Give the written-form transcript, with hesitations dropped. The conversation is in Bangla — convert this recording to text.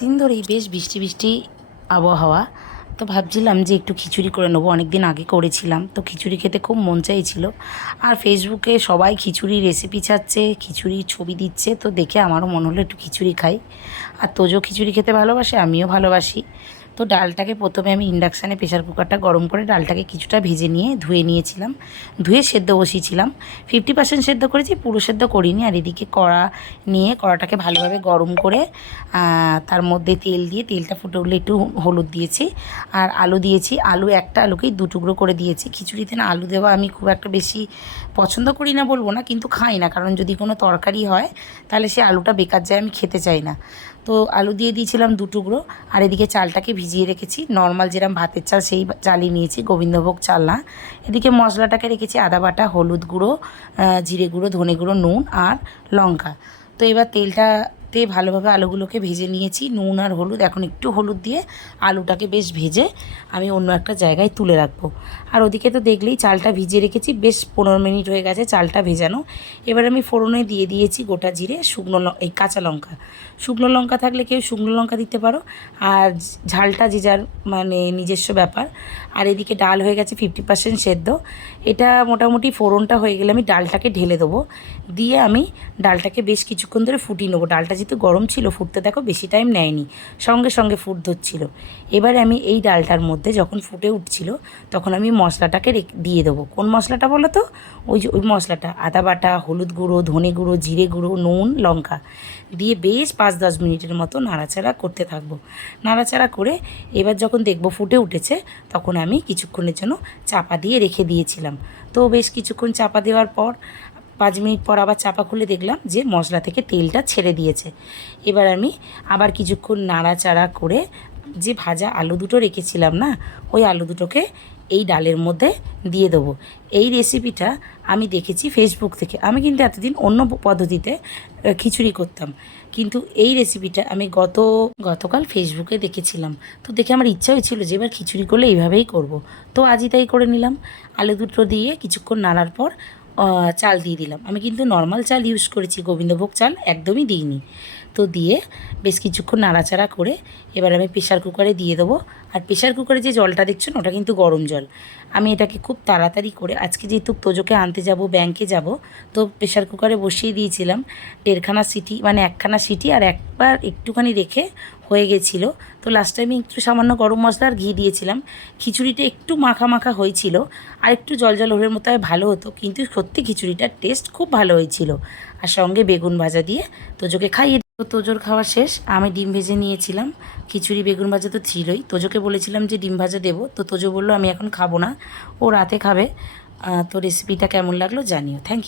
দিন ধরেই বেশ বৃষ্টি বৃষ্টি আবহাওয়া। তো ভাবছিলাম যে একটু খিচুড়ি করে নেবো, অনেক দিন আগে করেছিলাম, তো খিচুড়ি খেতে খুব মন চাইছিল। আর ফেসবুকে সবাই খিচুড়ি রেসিপি ছাড়ছে, খিচুড়ির ছবি দিচ্ছে, তো দেখে আমারও মনে হলো একটু খিচুড়ি খাই। আর তোজো খিচুড়ি খেতে ভালোবাসে, আমিও ভালোবাসি। তো ডালটাকে প্রথমে আমি ইন্ডাকশানে প্রেশার কুকারটা গরম করে ডালটাকে কিছুটা ভেজে নিয়ে ধুয়ে নিয়েছিলাম, ধুয়ে সেদ্ধ বসিয়েছিলাম। 50% সেদ্ধ করেছি, পুরো সেদ্ধ করিনি। আর এদিকে কড়া নিয়ে কড়াটাকে ভালোভাবে গরম করে তার মধ্যে তেল দিয়ে, তেলটা ফুটে উঠলে একটু হলুদ দিয়েছি আর আলু দিয়েছি। আলু একটা আলুকেই দু টুকরো করে দিয়েছি। খিচুড়িতে না আলু দেওয়া আমি খুব একটা বেশি পছন্দ করি না বলবো না, কিন্তু খাই না, কারণ যদি কোনো তরকারি হয় তাহলে সে আলুটা বেকার যায়, আমি খেতে চাই না। তো আলু দিয়ে দিয়েছিলাম দু টুকরো। আর এদিকে চালটাকে ভিজিয়ে রেখেছি, নর্মাল যেরকম ভাতের চাল সেই চালই নিয়েছি, গোবিন্দভোগ চাল না। এদিকে মশলাটাকে রেখেছি আদা বাটা, হলুদ গুঁড়ো, জিরে গুঁড়ো, ধনে গুঁড়ো, নুন আর লঙ্কা। তো এবার তেলটাতে ভালোভাবে আলুগুলোকে ভেজে নিয়েছি, নুন আর হলুদ, এখন একটু হলুদ দিয়ে আলুটাকে বেশ ভেজে আমি অন্য একটা জায়গায় তুলে রাখবো। আর ওদিকে তো দেখলেই চালটা ভিজিয়ে রেখেছি, বেশ 15 মিনিট হয়ে গেছে চালটা ভেজানো। এবার আমি ফোড়নে দিয়ে দিয়েছি গোটা জিরে, এই কাঁচা লঙ্কা। শুকনো লঙ্কা থাকলে কেউ শুকনো লঙ্কা দিতে পারো, আর ঝালটা যে যার মানে নিজস্ব ব্যাপার। আর এদিকে ডাল হয়ে গেছে 50% সেদ্ধ। এটা মোটামুটি ফোড়নটা হয়ে গেলে আমি ডালটাকে ঢেলে দেবো, দিয়ে আমি ডালটাকে বেশ কিছুক্ষণ ধরে ফুটিয়ে নেবো। ডালটা যেহেতু গরম ছিল, ফুটতে দেখো বেশি টাইম নেয়নি, সঙ্গে সঙ্গে ফুট ধরছিল। এবারে আমি এই ডালটার মধ্যে যখন ফুটে উঠছিল, তখন আমি মশলাটাকে দিয়ে দেবো। কোন মশলাটা বলো তো? ওই মশলাটা, আদা বাটা, হলুদ গুঁড়ো, ধনে গুঁড়ো, জিরে গুঁড়ো, নুন, লঙ্কা দিয়ে বেশ 5-10 মিনিটের মতো নাড়াচাড়া করতে থাকবো। নাড়াচাড়া করে এবার যখন দেখবো ফুটে উঠেছে, তখন আমি কিছুক্ষণের জন্য চাপা দিয়ে রেখে দিয়েছিলাম। তো বেশ কিছুক্ষণ চাপা দেওয়ার পর 5 মিনিট পর আবার চাপা খুলে দেখলাম যে মশলা থেকে তেলটা ছেড়ে দিয়েছে। এবার আমি আবার কিছুক্ষণ নাড়াচাড়া করে যে ভাজা আলু দুটো রেখেছিলাম না, ওই আলু দুটোকে এই ডালের মধ্যে দিয়ে দেবো। এই রেসিপিটা আমি দেখেছি ফেসবুক থেকে। আমি কিন্তু এতদিন অন্য পদ্ধতিতে খিচুড়ি করতাম, কিন্তু এই রেসিপিটা আমি গতকাল ফেসবুকে দেখেছিলাম। তো দেখে আমার ইচ্ছা হয়েছিল যে এবার খিচুড়ি করলে এইভাবেই করব। তো আজই তাই করে নিলাম। আলু দুটো দিয়ে কিছুক্ষণ নাড়ার পর চাল দিয়ে দিলাম। আমি কিন্তু নর্মাল চাল ইউজ করেছি, গোবিন্দভোগ চাল একদমই দিইনি। তো দিয়ে বেশ কিছুক্ষণ নাড়াচাড়া করে এবার আমি প্রেশার কুকারে দিয়ে দেবো। আর প্রেশার কুকারে যে জলটা দেখছো না, ওটা কিন্তু গরম জল। আমি এটাকে খুব তাড়াতাড়ি করে, আজকে যেহেতু তোজোকে আনতে যাব, ব্যাংকে যাব, তো প্রেশার কুকারে বসিয়ে দিয়েছিলাম। 1.5খানা সিটি, মানে 1খানা সিটি আর একবার একটুখানি রেখে হয়ে গেছিলো। তো লাস্ট টাইমে একটু সামান্য গরম মশলা আর ঘি দিয়েছিলাম। খিচুড়িটা একটু মাখা মাখা হয়েছিল, আর একটু জল জল হলে মতো হয় ভালো হতো, কিন্তু সত্যি খিচুড়িটার টেস্ট খুব ভালো হয়েছিল। আর সঙ্গে বেগুন ভাজা দিয়ে তোজোকে খাইয়ে। তো তোজোর খাওয়া শেষ, আমি ডিম ভেজে নিয়েছিলাম। খিচুড়ি বেগুন ভাজা তো ছিলই, তোজোকে বলেছিলাম যে ডিম ভাজা দেবো, তো তোজো বললো আমি এখন খাবো না, ও রাতে খাবে। তো রেসিপিটা কেমন লাগলো জানিও। Thank you.